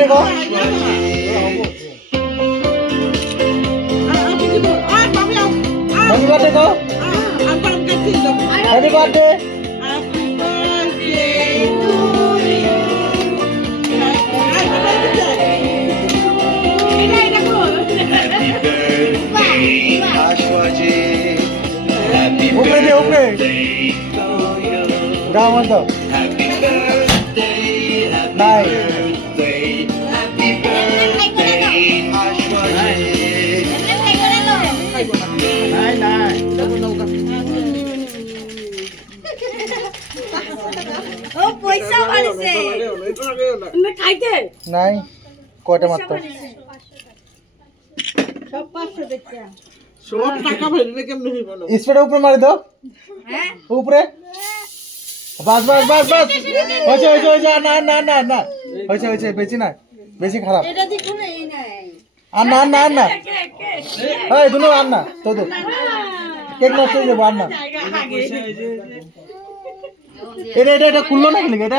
birthday go happy birthday go happy birthday উপরে দে উপরে গাও মত নাই ও পয়সা বাড়ছে না খাইতে নাই কয়টা মাত্র সব 500 দেখতে সব টাকা ফেললে কেমনে হইব না স্পিড উপরে মারি দাও হ্যাঁ উপরে বাস বাস বাস বাস হয়েছে হয়েছে হয়েছে না না না না হয়েছে হয়েছে বেশি না বেশি খারাপ এটা দেখো না এই নাই আর না না না এই দুনো আর না তো তো কেক নষ্ট হয়ে যাবো আর না এটা এটা এটা খুললো না কি এটা